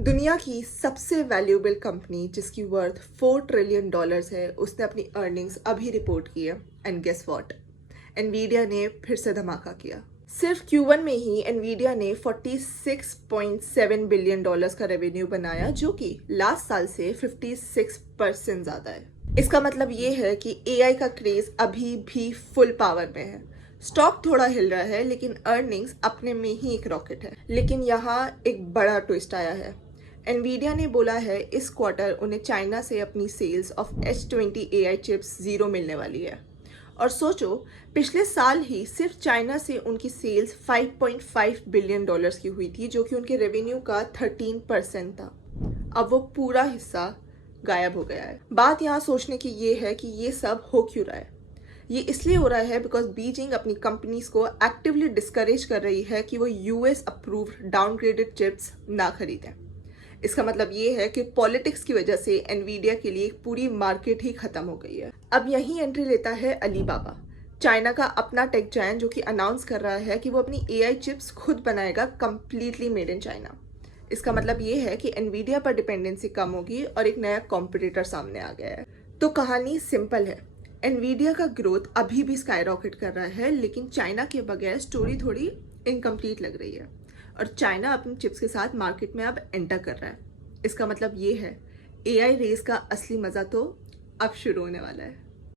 दुनिया की सबसे वैल्यूएबल कंपनी जिसकी वर्थ $4 ट्रिलियन है, उसने अपनी अर्निंग्स अभी रिपोर्ट की है। एंड गेस व्हाट, एनवीडिया ने फिर से धमाका किया। सिर्फ Q1 में ही एनवीडिया ने $46.7 बिलियन का रेवेन्यू बनाया, जो कि लास्ट साल से 56% ज्यादा है। इसका मतलब ये है कि एआई का क्रेज अभी भी फुल पावर में है। स्टॉक थोड़ा हिल रहा है, लेकिन अर्निंग्स अपने में ही एक रॉकेट है। लेकिन यहाँ एक बड़ा ट्विस्ट आया है। एनवीडिया ने बोला है इस क्वार्टर उन्हें चाइना से अपनी sales of H20 AI chips zero मिलने वाली है। और सोचो, पिछले साल ही सिर्फ चाइना से उनकी सेल्स $5.5 बिलियन की हुई थी, जो कि उनके रेवेन्यू का 13% था। अब वो पूरा हिस्सा गायब हो गया है। बात यहाँ सोचने की ये है कि ये सब हो क्यों रहा है। ये इसलिए हो रहा है बिकॉज बीजिंग अपनी कंपनीज को एक्टिवली डिस्करेज कर रही है कि वो US अप्रूव्ड डाउनग्रेडेड चिप्स ना खरीदें। इसका मतलब ये है कि पॉलिटिक्स की वजह से एनवीडिया के लिए पूरी मार्केट ही खत्म हो गई है। अब यही एंट्री लेता है अलीबाबा, चाइना का अपना टेक जायंट, जो कि अनाउंस कर रहा है कि वो अपनी AI चिप्स खुद बनाएगा, कंप्लीटली मेड इन चाइना। इसका मतलब ये है कि एनवीडिया पर डिपेंडेंसी कम होगी और एक नया कॉम्पिटिटर सामने आ गया है। तो कहानी सिंपल है, एनवीडिया का ग्रोथ अभी भी स्काई रॉकेट कर रहा है, लेकिन चाइना के बगैर स्टोरी थोड़ी इनकम्प्लीट लग रही है। और चाइना अपनी चिप्स के साथ मार्केट में अब एंटर कर रहा है। इसका मतलब ये है एआई रेस का असली मजा तो अब शुरू होने वाला है।